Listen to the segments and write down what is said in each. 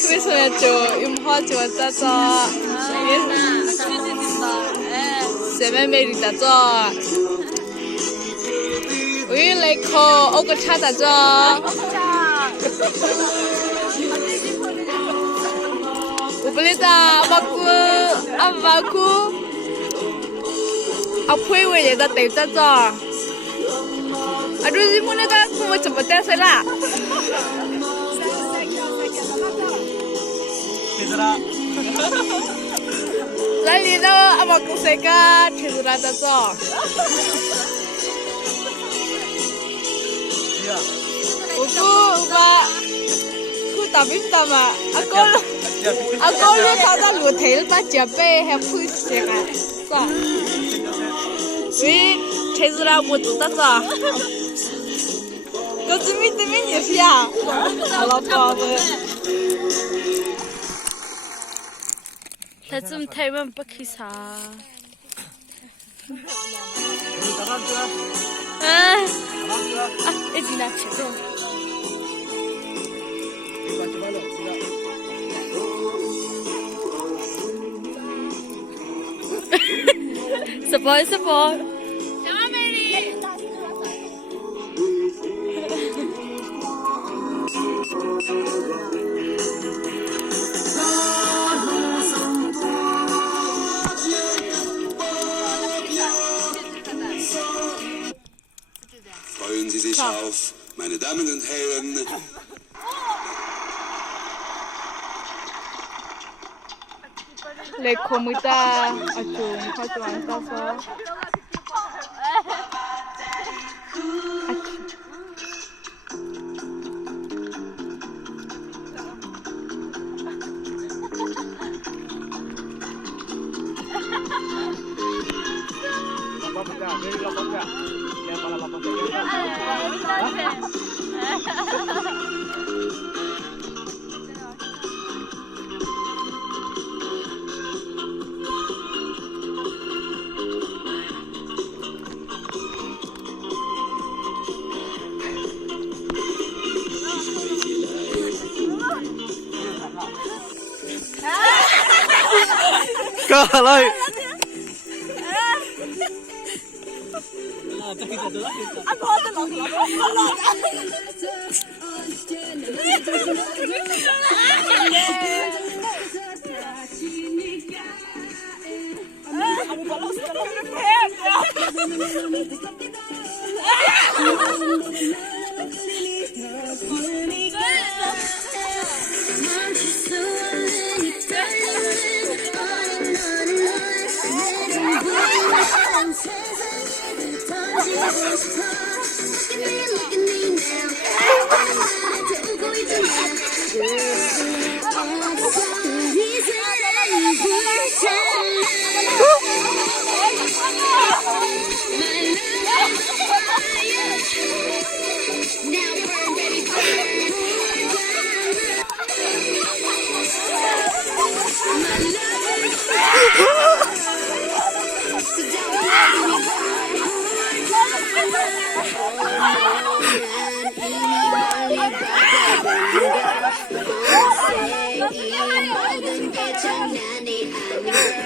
크리스마스 음화 좋았다. 세메메리다. 우리 레코 오고 찾아줘. 우블리다 아마쿠 아프이 왜다 떼자자. 아루지 문에다 뭐 좀 떼서라. 라리도 아마쿠세가 제주라자자. 우바 답답마 아꼴로 다다 루테일 바자베 해프시가 자 왜 제주라 못 줬다 거즈미 때문에 예피야 알아봐도 대좀 태면 빡히사 이지나 치고 스포 야메리 ，Freuen Sie sich auf, meine Damen und Herren. 레코 무다 아주 화주 안 싸서 Kalay.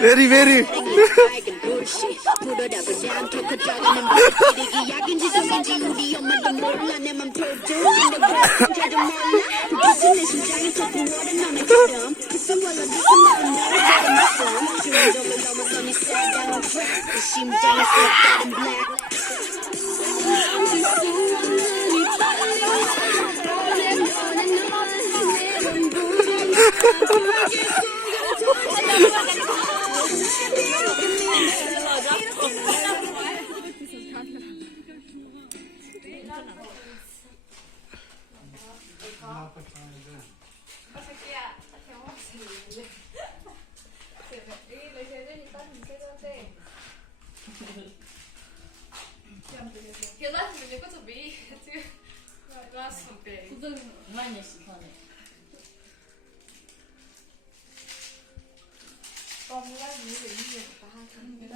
Very, very. Con gái người bị gì mà ta không biết.